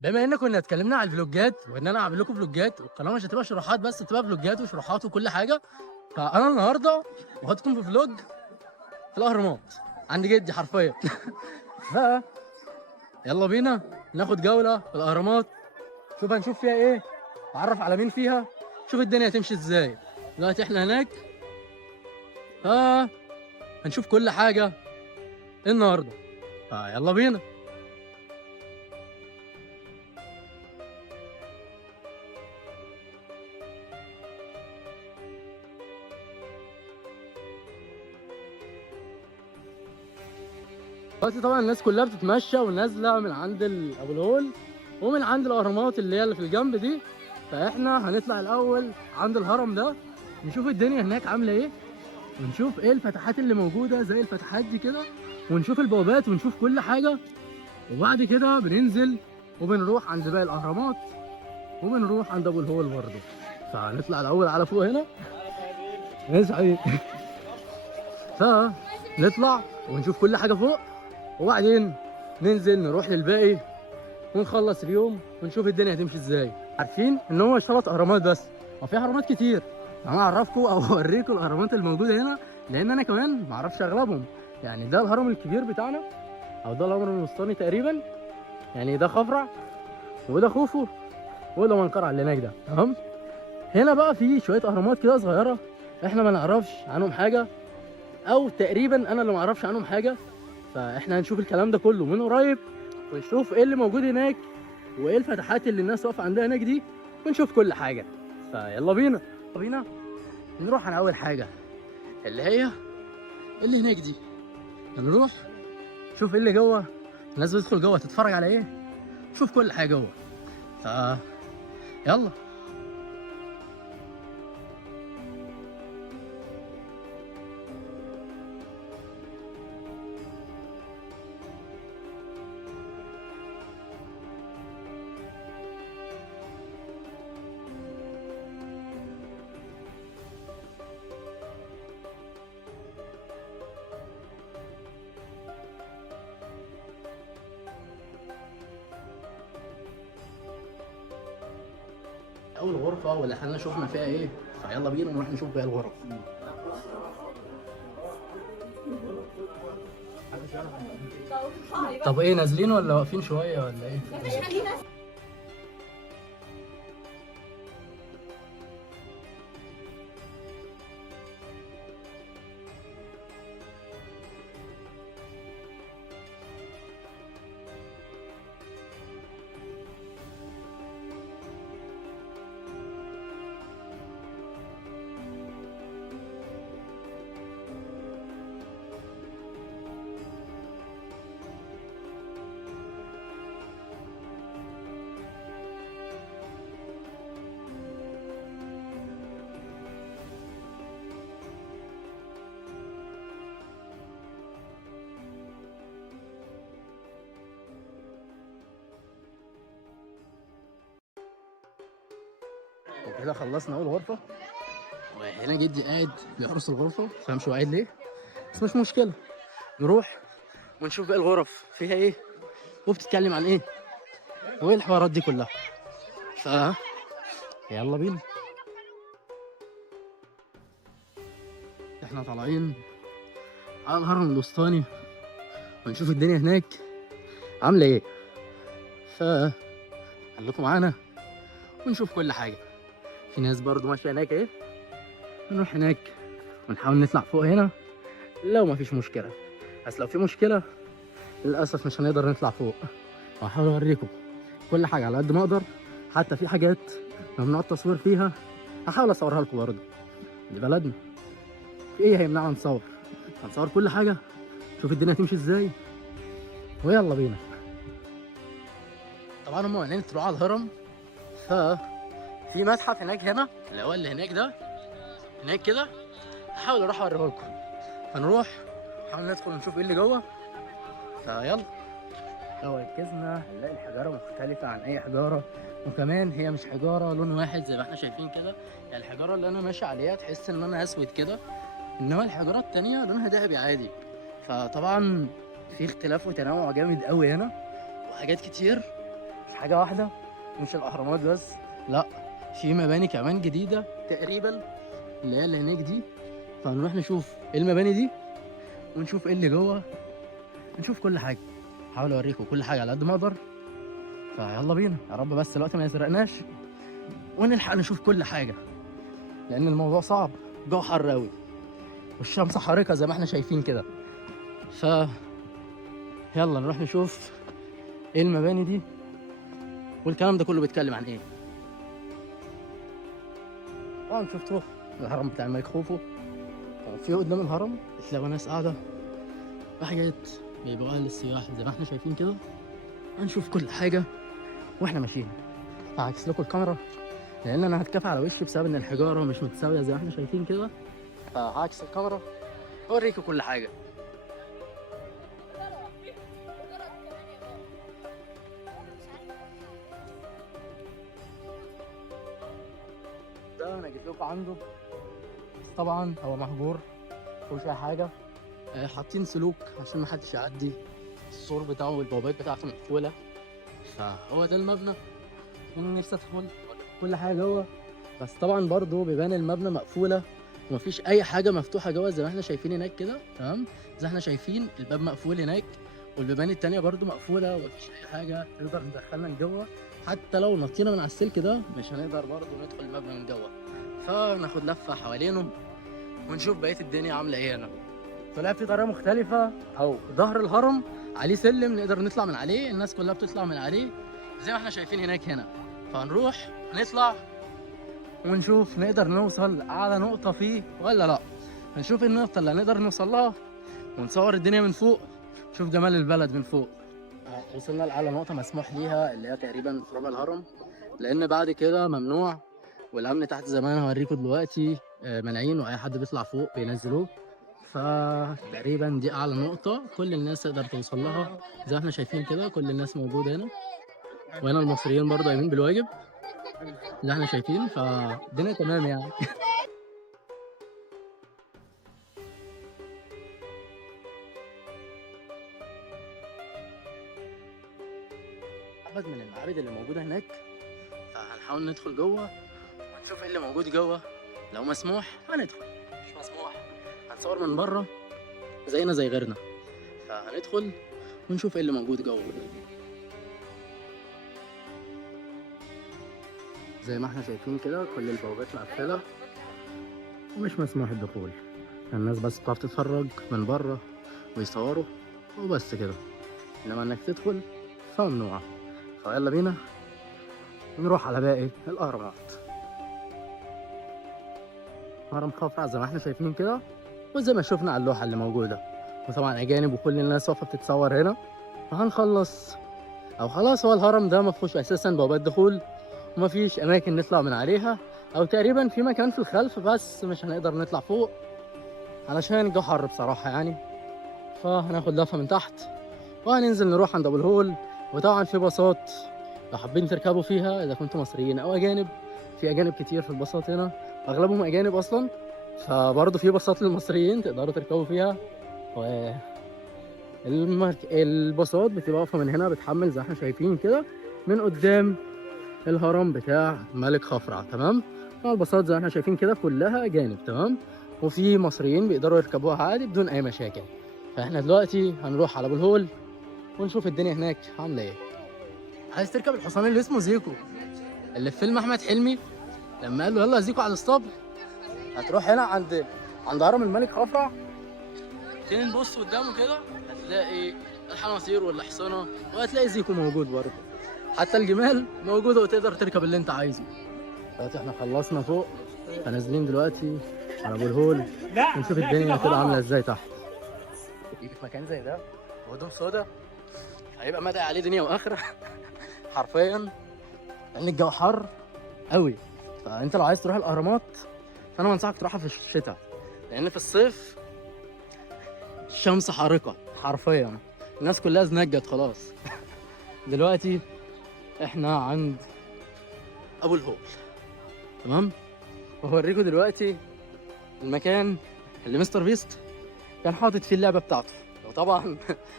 بما ان كنا اتكلمنا على الفلوجات وان انا اعمل لكم فلوجات والقناه مش هتبقى شروحات بس هتبقى فلوجات وشروحات وكل حاجه. فانا النهارده وهدخل في فلوج في الاهرامات عند جدي حرفيا. ف يلا بينا ناخد جوله في الاهرامات. شوف هنشوف فيها ايه، نتعرف على مين فيها، شوف الدنيا هتمشي ازاي. دلوقتي احنا هناك ف هنشوف كل حاجه النهارده. فيلا بينا. دلوقتي طبعا الناس كلها بتتمشى ونازله من عند ابو الهول ومن عند الاهرامات اللي في الجنب دي. فاحنا هنطلع الاول عند الهرم ده، نشوف الدنيا هناك عامله ايه، ونشوف ايه الفتحات اللي موجوده زي الفتحات دي كده، ونشوف البوابات ونشوف كل حاجه. وبعد كده بننزل وبنروح عند باقي الاهرامات وبنروح عند ابو الهول برضه. فهنطلع الاول على فوق هنا نسعى. فنطلع ونشوف كل حاجه فوق، وبعدين ننزل نروح للباقي ونخلص اليوم ونشوف الدنيا هتمشي ازاي. عارفين ان هو مش 3 اهرامات بس، هو في اهرامات كتير. انا اعرفكم او اوريكم الاهرامات الموجوده هنا لان انا كمان ما اعرفش اغلبهم. يعني ده الهرم الكبير بتاعنا او ده الهرم الوسطاني تقريبا، يعني ده خفرع وده خوفو وده منقرع اللي هناك ده، تمام. هنا بقى في شويه اهرامات كده صغيره احنا ما نعرفش عنهم حاجه، او تقريبا انا اللي ما اعرفش عنهم حاجه. فاحنا هنشوف الكلام ده كله من قريب ونشوف ايه اللي موجود هناك وايه الفتحات اللي الناس واقفه عندها هناك دي، ونشوف كل حاجه. فيلا بينا. يلا بينا نروح على اول حاجه اللي هي اللي هناك دي. نروح نشوف ايه اللي جوه، الناس بتدخل جوه تتفرج على ايه، شوف كل حاجه جوه. ف يلا. اول غرفه واللي احنا شفنا فيها ايه، فيلا بينا نروح نشوف باقي الغرف. طب ايه، نازلين ولا واقفين شويه ولا ايه؟ وكده خلصنا اول غرفه، وهنا جدي قاعد بيحرس الغرفه، مفهمش هو قاعد ليه بس مش مشكله. نروح ونشوف باقي الغرف فيها ايه وبتتكلم عن ايه وايه الحوارات دي كلها. ف يلا بينا. احنا طالعين على الهرم الوسطاني ونشوف الدنيا هناك عامله ايه. ف خليكم معانا ونشوف كل حاجه. في ناس برضو ماشيه هناك ايه، نروح هناك ونحاول نطلع فوق هنا لو ما فيش مشكله، بس لو في مشكله للاسف مش هنقدر نطلع فوق. وهحاول اوريكم كل حاجه على قد ما اقدر، حتى في حاجات ممنوع التصوير فيها هحاول اصورها لكم برضه. دي بلدنا، في ايه هيمنعنا نصور؟ هنصور كل حاجه، شوف الدنيا هتمشي ازاي، ويلا بينا. طبعا هم قاعدين طلعوا على الهرم، ففي متحف هنا اللي هو اللي هناك ده، هناك كده هحاول اروح اوريه لكم. هنروح نحاول ندخل نشوف ايه اللي جوه. فيلا. لو ركزنا هنلاقي الحجاره مختلفه عن اي حجاره، وكمان هي مش حجاره لون واحد زي ما احنا شايفين كده. يعني الحجاره اللي انا ماشي عليها تحس ان انا اسود كده، انما الحجارات التانية لونها ذهبي عادي. فطبعا في اختلاف وتنوع جامد قوي هنا وحاجات كتير مش حاجه واحده، مش الاهرامات بس، لا، في مباني كمان جديده تقريبا اللي هي اللي هناك دي. فهنروح نشوف ايه المباني دي ونشوف ايه اللي جوه، نشوف كل حاجه، هحاول اوريكم كل حاجه على قد ما اقدر. فيلا بينا، يا رب بس الوقت ما يسرقناش ونلحق نشوف كل حاجه، لان الموضوع صعب، جو حر قوي والشمس حارقه زي ما احنا شايفين كده. ف يلا نروح نشوف ايه المباني دي والكلام ده كله بيتكلم عن ايه. طبعا شفتوا الهرم بتاع الملك خوفو، في قدام الهرم بتلاقوا ناس قاعده وحاجات بيبيعوها للسياح زي ما احنا شايفين كده. هنشوف كل حاجه واحنا ماشيين. هعكس لكم الكاميرا لان انا هتكفى على وشي بسبب ان الحجاره مش متساويه زي ما احنا شايفين كده. فهعكس الكاميرا اوريكم كل حاجه. ده انا جيت لكم عنده، بس طبعا هو مهجور مفيهوش اي حاجه. حاطين سلوك عشان محدش يعدي، السور بتاعه والبوابات بتاعته مقفوله. فهو ده المبنى، انا نفسي ادخل كل حاجه جوه، بس طبعا برضو بيبان المبنى مقفوله ومفيش اي حاجه مفتوحه جوه زي ما احنا شايفين هناك كده. تمام، زي ما احنا شايفين الباب مقفول هناك والبيبان التانية برضو مقفوله ومفيش اي حاجه تقدر تدخلنا لجوه. حتى لو نطينا من على السلك ده مش هنقدر برضو ندخل المبنى من جوه. فناخد لفه حوالينه ونشوف بقيه الدنيا عامله ايه هنا. طلع في طريقه مختلفه، او ظهر الهرم عليه سلم نقدر نطلع من عليه، الناس كلها بتطلع من عليه زي ما احنا شايفين هناك هنا. فهنروح نطلع ونشوف نقدر نوصل لأعلى نقطة فيه ولا لأ. هنشوف النقطة اللي هنقدر نوصل لها ونصور الدنيا من فوق، نشوف جمال البلد من فوق. وصلنا لأعلى نقطة مسموح ليها اللي هي تقريبا في ربع الهرم، لأن بعد كده ممنوع، والأمن تحت زي ما أنا هوريكم دلوقتي مانعين، وأي حد بيطلع فوق بينزلوه. فتقريبا دي أعلى نقطة كل الناس تقدر توصل لها زي ما احنا شايفين كده. كل الناس موجودة هنا، وهنا المصريين برضه قايمين بالواجب زي ما احنا شايفين. فالدنيا تمام يعني. معبد من المعابد اللي موجودة هناك، فهنحاول ندخل جوه ونشوف ايه اللي موجود جوه. لو مسموح هندخل، مش مسموح هنصور من بره زينا زي غيرنا. فهندخل ونشوف ايه اللي موجود جوه. زي ما احنا شايفين كده كل البوابات مقفلة ومش مسموح الدخول، الناس بس بتعرف تتفرج من بره ويصوروا وبس كده، انما انك تدخل فممنوع. فيلا بينا نروح على باقي الاهرامات. هرم خفرع زي ما احنا شايفين كده، وزي ما شفنا على اللوحه اللي موجوده، وطبعا اجانب وكل الناس واقفه بتتصور هنا. فهنخلص او خلاص، هو الهرم ده ما فيهوش اساسا بوابات دخول وما فيش اماكن نطلع من عليها، او تقريبا في مكان في الخلف بس مش هنقدر نطلع فوق علشان الجو حر بصراحه يعني. فهناخد لفه من تحت وهننزل نروح عند ابو الهول. وطبعا في باصات لو حابين تركبوا فيها اذا كنتوا مصريين او اجانب، في اجانب كتير في الباصات هنا، اغلبهم اجانب اصلا. فبرضه في باصات للمصريين تقدروا تركبوا فيها. و الباصات بتبقى واقفه من هنا بتحمل زي ما احنا شايفين كده من قدام الهرم بتاع ملك خفرع. تمام، الباصات زي ما احنا شايفين كده كلها اجانب. تمام، وفي مصريين بيقدروا يركبوها عادي بدون اي مشاكل. فاحنا دلوقتي هنروح على ابو الهول ونشوف الدنيا هناك عامله ايه. عايز تركب الحصان اللي اسمه زيكو اللي في فيلم احمد حلمي لما قال له يلا زيكو على الاسطبل؟ هتروح هنا عند هرم الملك خفرع، تاني نبص قدامه كده هتلاقي الحناصير والحصانه، وهتلاقي زيكو موجود برضه، حتى الجمال موجوده وتقدر تركب اللي انت عايزه. دلوقتي احنا خلصنا فوق، فنازلين دلوقتي على ابو الهول ونشوف الدنيا كده عامله ازاي تحت. يجي في مكان زي ده وهدوم سودا هيبقى مدعي عليه دنيا واخره حرفيا، لان الجو حر قوي. فانت لو عايز تروح الاهرامات فانا بنصحك تروحها في الشتاء، لان في الصيف الشمس حارقه حرفيا، الناس كلها زنجت خلاص. دلوقتي احنا عند ابو الهول. تمام، وهوريكم دلوقتي المكان اللي مستر بيست كان حاطط فيه اللعبه بتاعته، وطبعا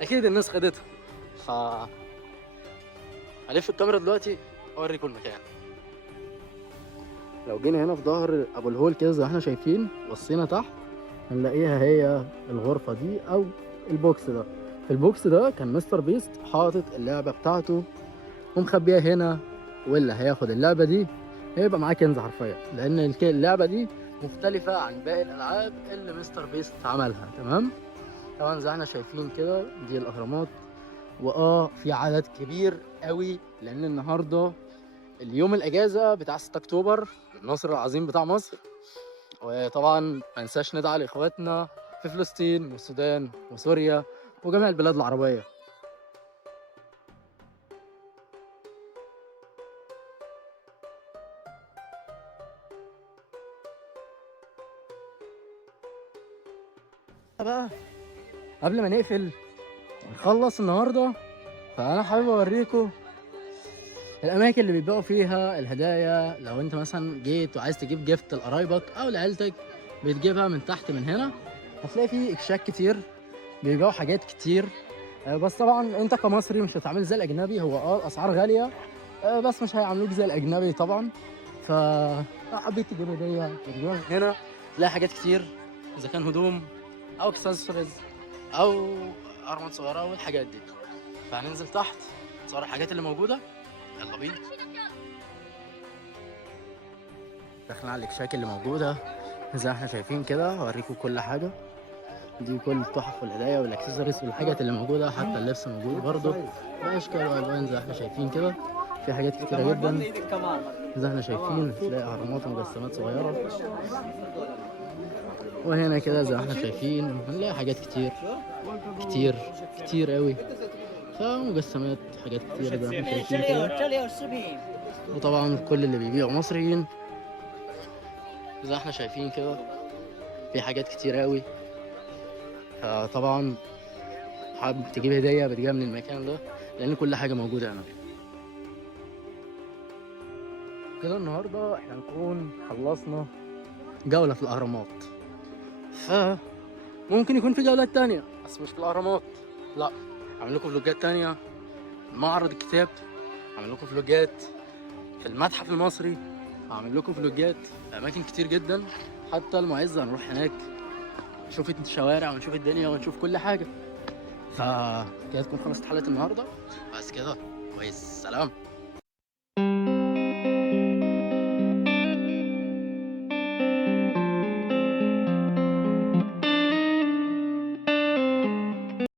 اكيد الناس خدتها. هلف الكاميرا دلوقتي اوريكم المكان. لو جينا هنا في ظهر ابو الهول كده زي ما احنا شايفين، بصينا تحت هنلاقيها هي الغرفه دي او البوكس ده. في البوكس ده كان مستر بيست حاطط اللعبه بتاعته ومخبيها هنا، واللي هياخد اللعبه دي هيبقى معاه كنز حرفيا، لان اللعبه دي مختلفه عن باقي الالعاب اللي مستر بيست عملها. تمام. طبعا زي ما احنا شايفين كده دي الاهرامات، في عدد كبير قوي لان النهارده اليوم الاجازه بتاع 6 اكتوبر، النصر العظيم بتاع مصر. وطبعا ما ننساش ندعي لاخواتنا في فلسطين والسودان وسوريا وجميع البلاد العربيه. بقى قبل ما نقفل ونخلص النهارده، فانا حابب اوريكم الاماكن اللي بيبيعوا فيها الهدايا. لو انت مثلا جيت وعايز تجيب جيفت لقرايبك او لعيلتك، بتجيبها من تحت من هنا. هتلاقي فيه اكشاك كتير، بيبيعوا حاجات كتير. بس طبعا انت كمصري مش هتتعامل زي الاجنبي. هو الاسعار غاليه، بس مش هيعاملوك زي الاجنبي طبعا. لو حبيت تجيب هديه بتجيبها من هنا. تلاقي حاجات كتير، اذا كان هدوم او اكسسوارز او ارمات صغيره والحاجات دي. فهننزل تحت نصور الحاجات اللي موجوده. يلا بينا. داخلين على الاكشاك اللي موجوده زي ما احنا شايفين كده. هوريكم كل حاجه. دي كل التحف والهدايا والاكسسوارز والحاجات اللي موجوده، حتى اللبس موجود برضه باشكال والوان زي ما احنا شايفين كده. في حاجات كتيره جدا زي ما احنا شايفين. تلاقي اهرامات ومجسمات صغيره، وهنا كده زي ما احنا شايفين هنلاقي حاجات كتير كتير كتير قوي. فمجسمات حاجات كتير زي ما احنا شايفين كده. وطبعا كل اللي بيبيعوا مصريين زي ما احنا شايفين كده. في حاجات كتير قوي. فطبعا حابب تجيب هدية بتجيبها من المكان ده لان كل حاجة موجودة هنا. كده النهاردة احنا نكون خلصنا جولة في الاهرامات. فممكن يكون في جولات تانية بس مش في الاهرامات، لا. هعمل لكم فلوجات تانية معرض الكتاب، هعمل لكم فلوجات في المتحف المصري، هعمل لكم فلوجات في اماكن كتير جدا. حتى المعز هنروح هناك نشوف الشوارع ونشوف الدنيا ونشوف كل حاجه. فكده تكون خلصت حلقه النهارده. بس كده كويس. سلام.